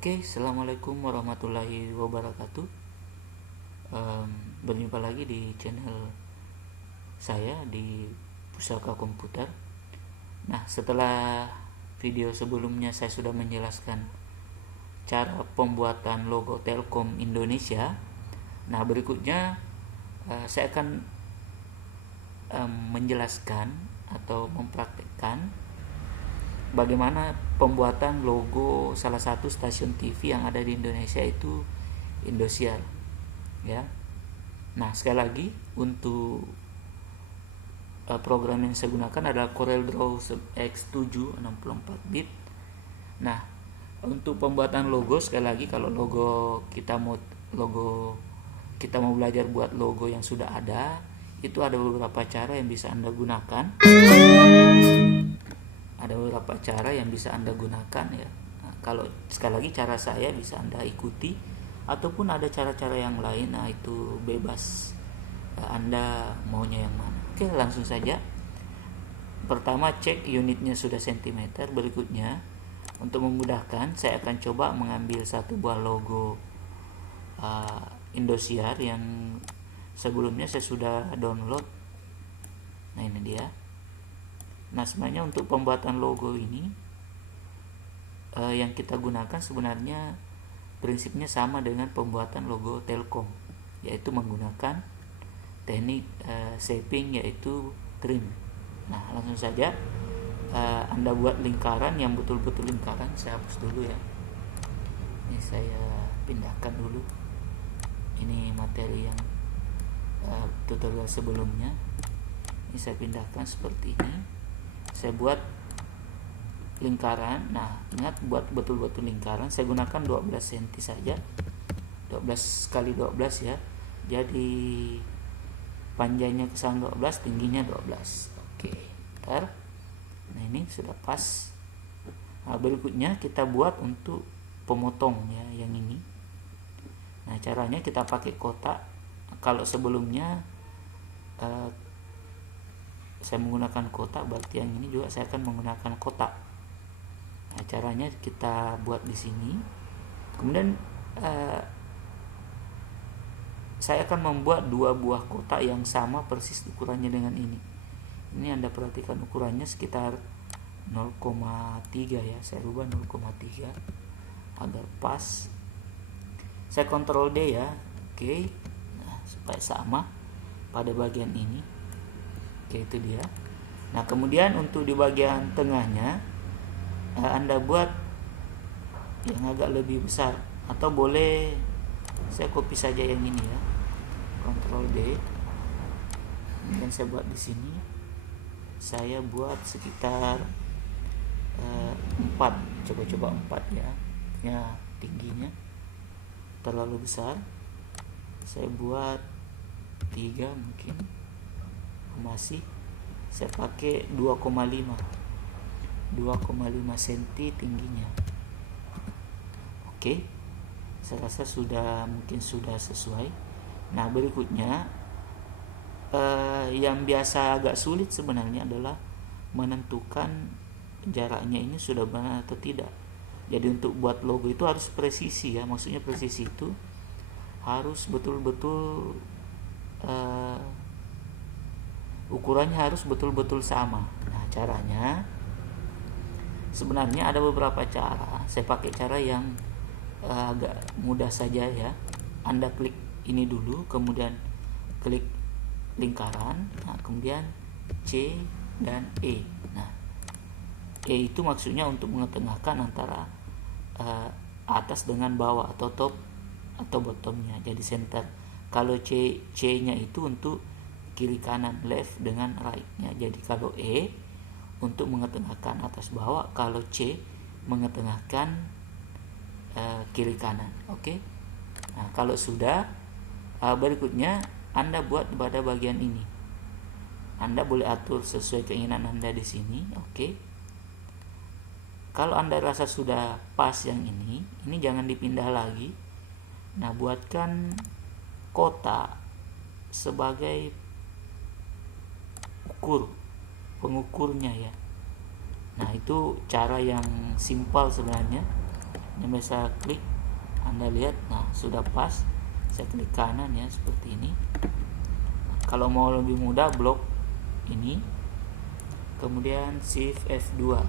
Oke, assalamualaikum warahmatullahi wabarakatuh. Berjumpa lagi di channel saya di Pusaka Komputer. Nah, setelah video sebelumnya saya sudah menjelaskan cara pembuatan logo Telkom Indonesia. Nah, berikutnya saya akan menjelaskan atau mempraktekkan bagaimana pembuatan logo salah satu stasiun TV yang ada di Indonesia, itu Indosiar, ya. Nah, sekali lagi, untuk program yang saya gunakan adalah CorelDRAW X7 64 bit. Nah, untuk pembuatan logo, sekali lagi, kalau kita mau belajar buat logo yang sudah ada, itu ada beberapa cara yang bisa Anda gunakan. Ya. Nah, kalau sekali lagi, cara saya bisa Anda ikuti, ataupun ada cara-cara yang lain. Nah, itu bebas Anda maunya yang mana. Oke, langsung saja. Pertama, cek unitnya sudah sentimeter. Berikutnya, untuk memudahkan, saya akan coba mengambil satu buah logo Indosiar yang sebelumnya saya sudah download. Nah, ini dia. Nah, sebenarnya untuk pembuatan logo ini yang kita gunakan sebenarnya prinsipnya sama dengan pembuatan logo Telkom, yaitu menggunakan teknik shaping, yaitu trim. Nah, langsung saja Anda buat lingkaran yang betul-betul lingkaran. Saya hapus dulu ya. Ini saya pindahkan dulu. Ini materi yang tutorial sebelumnya. Ini saya pindahkan seperti ini. Saya buat lingkaran. Nah, ingat, buat betul-betul lingkaran saya gunakan 12 cm saja, 12 kali 12 ya. Jadi panjangnya kesana 12, tingginya 12. Oke, ntar. Nah, ini sudah pas. Nah, berikutnya kita buat untuk pemotong ya, yang ini. Nah, caranya kita pakai kotak. Kalau sebelumnya saya menggunakan kotak, berarti yang ini juga saya akan menggunakan kotak. Nah, caranya kita buat di sini. Kemudian saya akan membuat dua buah kotak yang sama persis ukurannya dengan ini. Ini Anda perhatikan ukurannya sekitar 0,3 ya. Saya rubah 0,3 agar pas. Saya Ctrl D ya. Oke. Nah, supaya sama pada bagian ini. Oke, itu dia. Nah, kemudian untuk di bagian tengahnya Anda buat yang agak lebih besar, atau boleh saya copy saja yang ini ya. Ctrl D. Dan saya buat di sini. Saya buat sekitar 4. Coba 4 ya. Ya, tingginya terlalu besar. Saya buat 3 mungkin. Masih saya pakai 2,5 cm tingginya. Oke, saya rasa mungkin sudah sesuai. Nah, berikutnya yang biasa agak sulit sebenarnya adalah menentukan jaraknya ini sudah benar atau tidak. Jadi untuk buat logo itu harus presisi ya. Maksudnya presisi itu harus betul-betul ukurannya harus betul-betul sama. Nah, caranya sebenarnya ada beberapa cara. Saya pakai cara yang agak mudah saja ya. Anda klik ini dulu, kemudian klik lingkaran, nah, kemudian C dan E. Nah, E itu maksudnya untuk mengetengahkan antara atas dengan bawah, atau top atau bottomnya, jadi center. Kalau C-nya itu untuk kiri kanan, left dengan right-nya. Jadi kalau E untuk mengetengahkan atas bawah, kalau C mengetengahkan kiri kanan. Oke. Nah, kalau sudah, berikutnya Anda buat pada bagian ini. Anda boleh atur sesuai keinginan Anda di sini. Oke. Kalau Anda rasa sudah pas yang ini jangan dipindah lagi. Nah, buatkan kotak sebagai pengukurnya ya. Nah, itu cara yang simpel sebenarnya. yang biasa klik, Anda lihat, nah sudah pas. Saya klik kanan ya, seperti ini. Kalau mau lebih mudah, blok ini, kemudian Shift F2.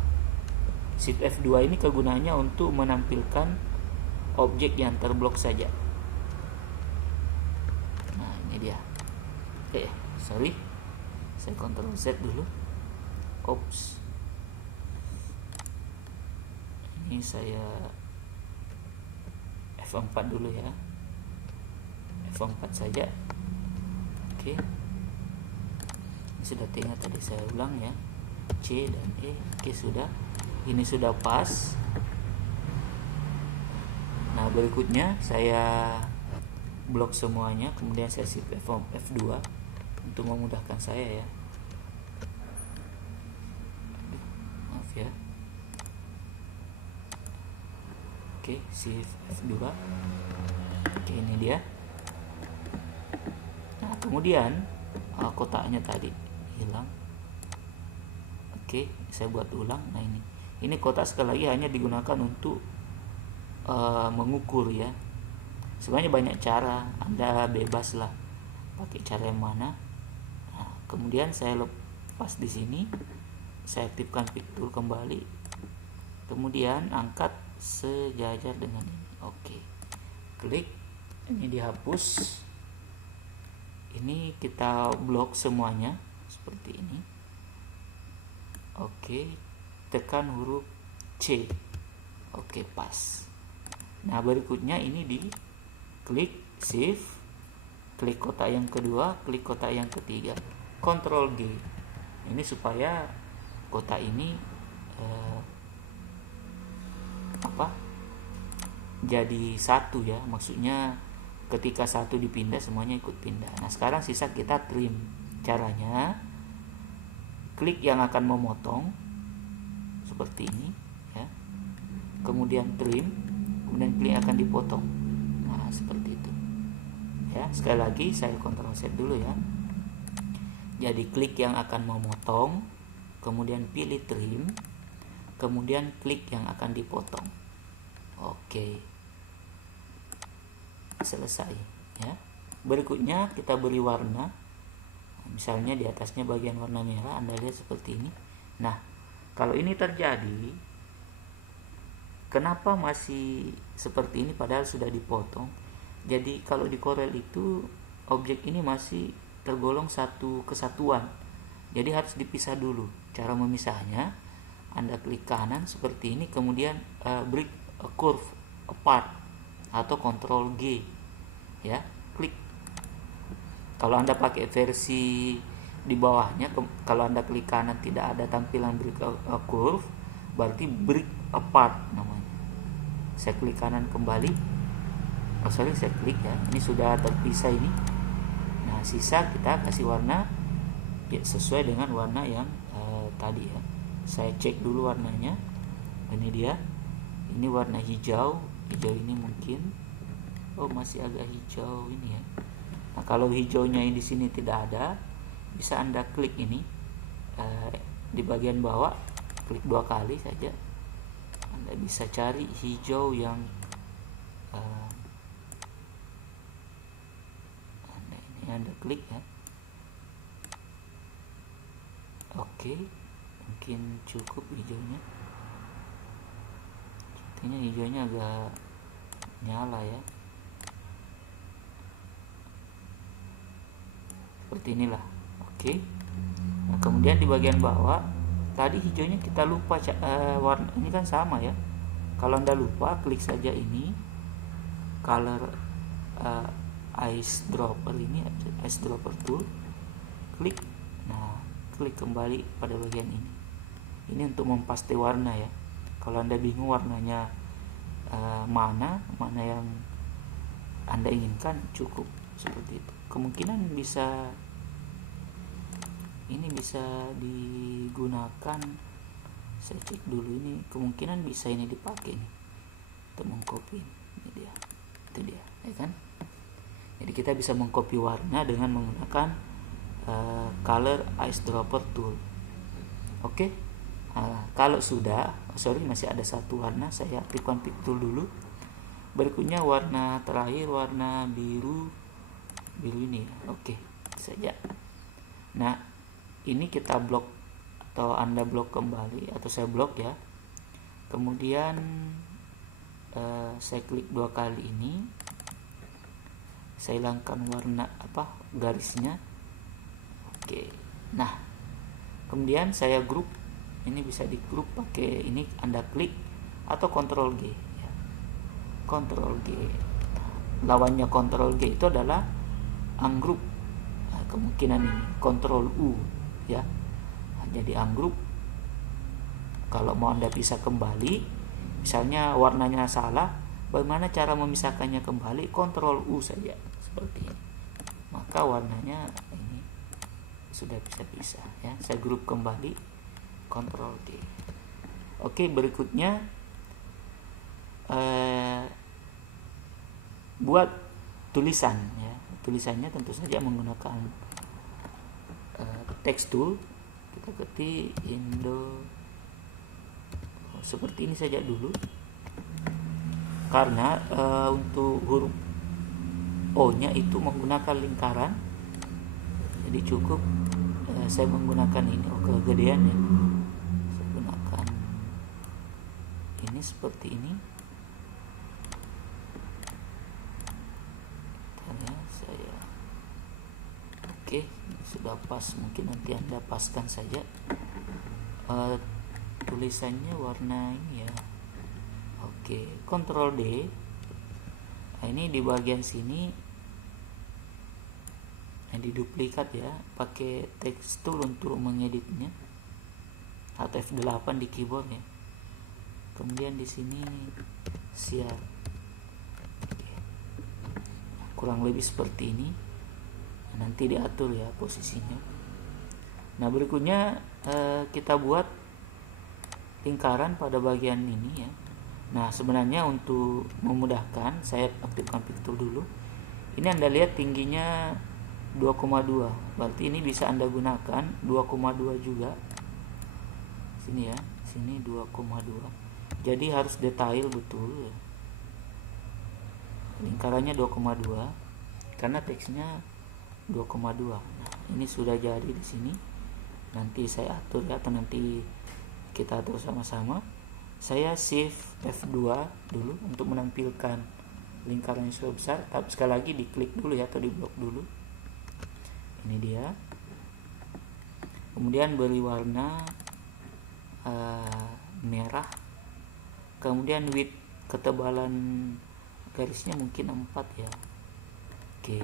Shift F2 ini kegunaannya untuk menampilkan objek yang terblok saja. Nah, ini dia. Sorry, saya Ctrl Z dulu. Oops, ini saya F4 dulu ya, F4 saja. Oke, ini sudah tinggal, tadi saya ulang ya, C dan E. Oke, sudah, ini sudah pas. Nah, berikutnya saya blok semuanya, kemudian saya shift F2 untuk memudahkan saya ya. Maaf ya. Oke, shift F2. Oke, ini dia. Nah, kemudian kotaknya tadi hilang. Oke, saya buat ulang. Nah, ini kotak sekali lagi hanya digunakan untuk mengukur ya. Sebenarnya banyak cara, Anda bebas lah pakai cara yang mana. Nah, kemudian saya lepas di sini, saya aktifkan pick tool kembali, kemudian angkat sejajar dengan ini. Oke, klik, ini dihapus. Ini kita blok semuanya seperti ini. Oke, tekan huruf C. Oke, pas. Nah, berikutnya ini di klik shift, klik kotak yang kedua, klik kotak yang ketiga, Ctrl G. Ini supaya kotak ini jadi satu ya, maksudnya ketika satu dipindah semuanya ikut pindah. Nah, sekarang sisa kita trim. Caranya klik yang akan memotong seperti ini ya, kemudian trim, kemudian klik akan dipotong. Nah, seperti itu ya. Sekali lagi saya Ctrl Z dulu ya. Jadi klik yang akan memotong, kemudian pilih trim, kemudian klik yang akan dipotong. Oke, selesai ya. Berikutnya kita beri warna, misalnya di atasnya bagian warna merah, Anda lihat seperti ini. Nah, kalau ini terjadi, kenapa masih seperti ini padahal sudah dipotong? Jadi kalau di Corel itu objek ini masih tergolong satu kesatuan, jadi harus dipisah dulu. Cara memisahnya, Anda klik kanan seperti ini, kemudian break a curve apart atau Ctrl G ya, klik. Kalau Anda pakai versi di bawahnya, kalau Anda klik kanan tidak ada tampilan break a curve, berarti break apart namanya. Saya klik kanan kembali, saya klik ya, ini sudah terpisah ini. Nah, sisa kita kasih warna ya, sesuai dengan warna yang tadi ya. Saya cek dulu warnanya, ini dia, ini warna hijau ini mungkin, masih agak hijau ini ya. Nah, kalau hijaunya di sini tidak ada, bisa Anda klik ini di bagian bawah, klik 2 kali saja. Anda bisa cari hijau yang Anda klik ya. Oke, mungkin cukup hijaunya. Sepertinya hijaunya agak nyala ya. Seperti inilah. Oke. Nah, kemudian di bagian bawah tadi hijaunya kita lupa warna ini kan sama ya. Kalau Anda lupa, klik saja ini color ice dropper ini, ice dropper tool, klik. Nah, klik kembali pada bagian ini untuk mempasti warna ya. Kalau Anda bingung warnanya mana yang Anda inginkan, cukup seperti itu. Kemungkinan bisa digunakan, saya cek dulu, ini kemungkinan bisa ini dipakai nih untuk mengcopy. Ini dia, itu dia ya kan. Jadi kita bisa mengcopy warna dengan menggunakan color ice dropper tool. Oke, Kalau sudah, masih ada satu warna, saya aktifkan pick tool dulu. Berikutnya warna terakhir, warna biru ini. Oke, saja. Nah, ini kita blok atau Anda blok kembali, atau saya blok ya. Kemudian saya klik 2 kali ini, saya hilangkan warna garisnya. Oke. Nah, kemudian saya grup. Ini bisa di grup pakai ini, Anda klik atau Ctrl G ya. Ctrl G. Lawannya Ctrl G itu adalah ungroup. Nah, kemungkinan ini Ctrl U ya. Jadi ungroup. Kalau mau Anda bisa kembali, misalnya warnanya salah, bagaimana cara memisahkannya kembali? Ctrl U saja seperti ini. Maka warnanya ini sudah bisa ya. Saya grup kembali, Ctrl D. Oke, berikutnya buat tulisan ya. Tulisannya tentu saja menggunakan text tool. Kita ketik Indo seperti ini saja dulu, karena untuk huruf O nya itu menggunakan lingkaran, jadi cukup saya menggunakan ini kegedean ya. Saya gunakan ini seperti ini ya, saya oke, sudah pas. Mungkin nanti Anda paskan saja tulisannya warna ini ya. Oke, Ctrl D. Nah, ini di bagian sini diduplikat ya, pakai text tool untuk mengeditnya, atau F8 di keyboard ya. Kemudian di sini share, kurang lebih seperti ini. Nanti diatur ya posisinya. Nah, berikutnya kita buat lingkaran pada bagian ini ya. Nah, sebenarnya untuk memudahkan, saya aktifkan pick tool dulu. Ini Anda lihat tingginya 2,2, berarti ini bisa Anda gunakan 2,2 juga. Sini ya, sini 2,2. Jadi harus detail betul ya. Lingkarannya 2,2 karena teksnya 2,2. Nah, ini sudah jadi di sini. Nanti saya atur ya, atau nanti kita atur sama-sama. Saya shift F2 dulu untuk menampilkan lingkaran yang sudah besar. Tapi sekali lagi diklik dulu ya, atau diblok dulu. Ini dia. Kemudian beri warna merah. Kemudian width, ketebalan garisnya mungkin 4 ya. Oke.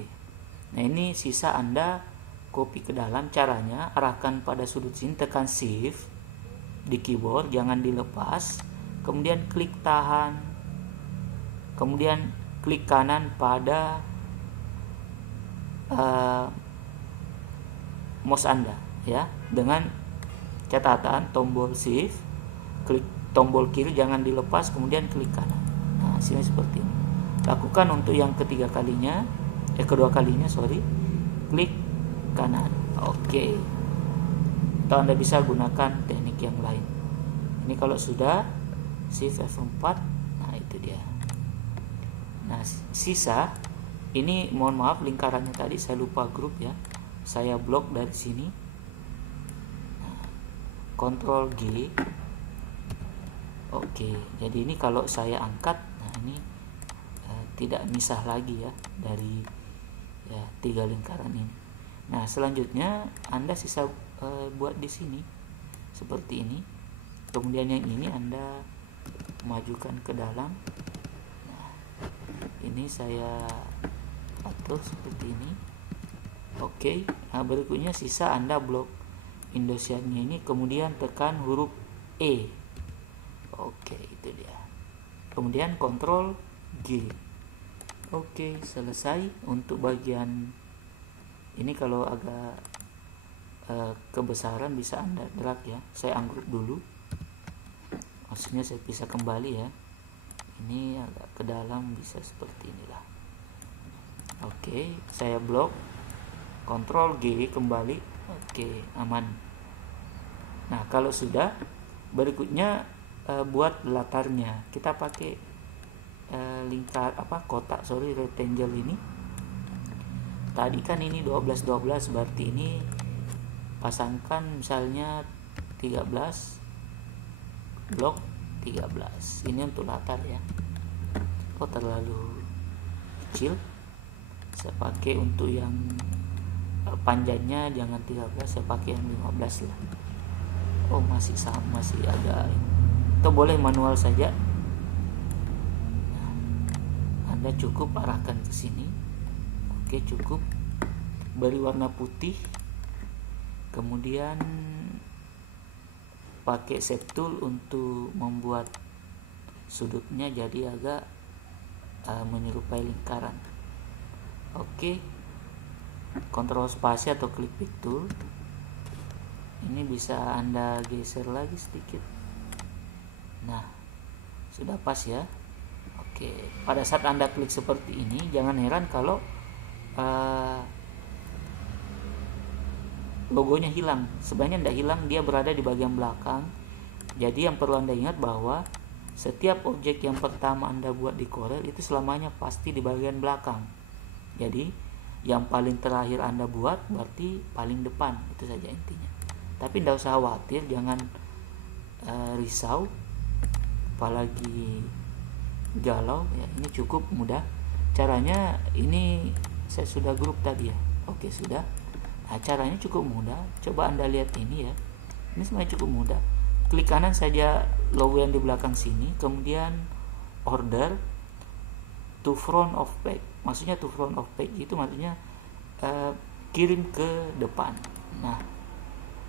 Nah, ini sisa Anda copy ke dalam. Caranya arahkan pada sudut sini, tekan shift di keyboard, jangan dilepas. Kemudian klik tahan. Kemudian klik kanan pada mouse Anda ya, dengan catatan tombol shift, klik tombol kiri jangan dilepas, kemudian klik kanan. Nah, sini seperti ini. Lakukan untuk yang kedua kalinya, klik kanan. Oke. Atau Anda bisa gunakan teknik yang lain. Ini kalau sudah shift F4, nah itu dia. Nah, sisa ini mohon maaf lingkarannya tadi saya lupa grup ya. Saya blok dari sini. Nah, Ctrl G. Oke, jadi ini kalau saya angkat, nah ini tidak misah lagi ya dari ya 3 lingkaran ini. Nah, selanjutnya Anda sisa buat di sini seperti ini. Kemudian yang ini Anda majukan ke dalam. Nah, ini saya atur seperti ini. Oke. Nah, berikutnya sisa Anda blok Indosiarnya ini, kemudian tekan huruf E. Oke, itu dia. Kemudian Ctrl G. Oke, selesai untuk bagian ini. Kalau agak kebesaran bisa Anda drag ya. Saya ungroup dulu. Maksudnya saya bisa kembali ya. Ini agak ke dalam, bisa seperti inilah. Oke, saya blok. Ctrl G kembali. Oke, aman. Nah, kalau sudah, Berikutnya buat latarnya kita pakai rectangle ini. Tadi kan ini 12 berarti ini pasangkan misalnya 13 blok 13. Ini untuk latar ya. Terlalu kecil, saya pakai untuk yang panjangnya jangan 13, saya pakai yang 15 lah. Masih sama, masih agak, atau boleh manual saja. Anda cukup arahkan ke sini. Oke, cukup. Beri warna putih, kemudian pakai shape tool untuk membuat sudutnya jadi agak menyerupai lingkaran. Oke, kontrol spasi atau klik pick tool. Ini bisa Anda geser lagi sedikit. Nah, sudah pas ya. Oke, pada saat Anda klik seperti ini, jangan heran kalau logonya hilang. Sebenarnya tidak hilang, dia berada di bagian belakang. Jadi yang perlu Anda ingat bahwa setiap objek yang pertama Anda buat di Corel itu selamanya pasti di bagian belakang. Jadi yang paling terakhir Anda buat berarti paling depan, itu saja intinya. Tapi tidak usah khawatir, jangan risau, apalagi galau ya. Ini cukup mudah. Caranya ini saya sudah grup tadi ya. Oke, sudah. Nah, caranya cukup mudah. Coba Anda lihat ini ya. Ini sebenarnya cukup mudah. Klik kanan saja logo yang di belakang sini, kemudian order to front of page. Maksudnya to front of page itu maksudnya kirim ke depan. Nah,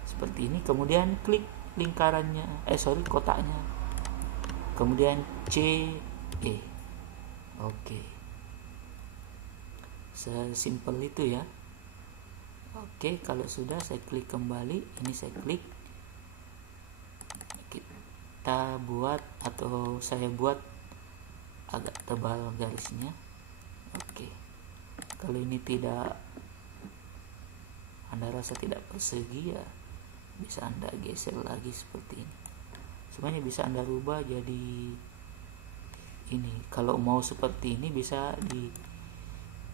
seperti ini. Kemudian klik lingkarannya, kotaknya. Kemudian CE. Oke. Sesimpel itu ya. Oke, kalau sudah saya klik kembali. Ini saya klik. Kita buat, atau saya buat agak tebal garisnya. Oke, kalau ini tidak, Anda rasa tidak persegi ya, bisa Anda geser lagi seperti ini. Semuanya bisa Anda rubah jadi ini. Kalau mau seperti ini bisa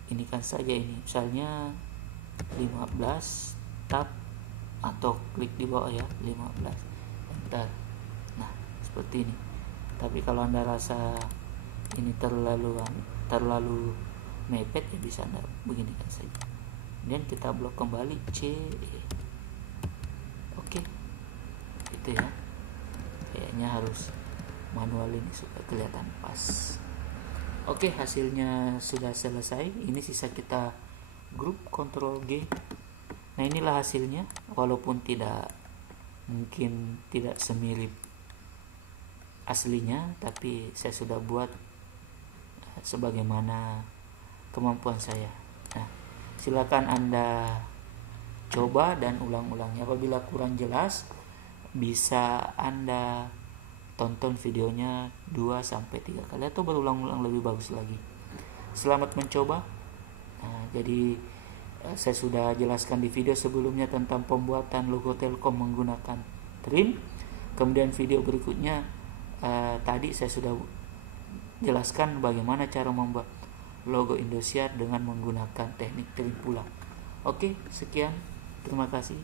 ini kan saja ini, misalnya 15 tab atau klik di bawah ya, 15 enter. Nah, seperti ini. Tapi kalau Anda rasa ini terlalu mepet ya, bisa Anda beginikan saja. Kemudian kita blok kembali CE. Oke, itu ya. Kayaknya harus manual ini supaya kelihatan pas. Oke, hasilnya sudah selesai. Ini sisa kita grup, Ctrl G. Nah, inilah hasilnya. Walaupun mungkin tidak semirip aslinya, tapi saya sudah buat sebagaimana kemampuan saya. Nah, silakan Anda coba dan ulang-ulangnya. Apabila kurang jelas, bisa Anda tonton videonya 2-3 kali atau berulang-ulang lebih bagus lagi. Selamat mencoba. Nah, jadi saya sudah jelaskan di video sebelumnya tentang pembuatan logo Telkom menggunakan trim. Kemudian video berikutnya tadi saya sudah jelaskan bagaimana cara membuat logo Indosiar dengan menggunakan teknik trim pula. Oke, sekian. Terima kasih.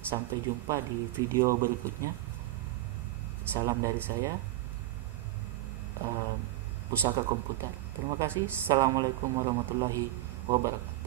Sampai jumpa di video berikutnya. Salam dari saya, Pusaka Komputer. Terima kasih. Assalamualaikum warahmatullahi wabarakatuh.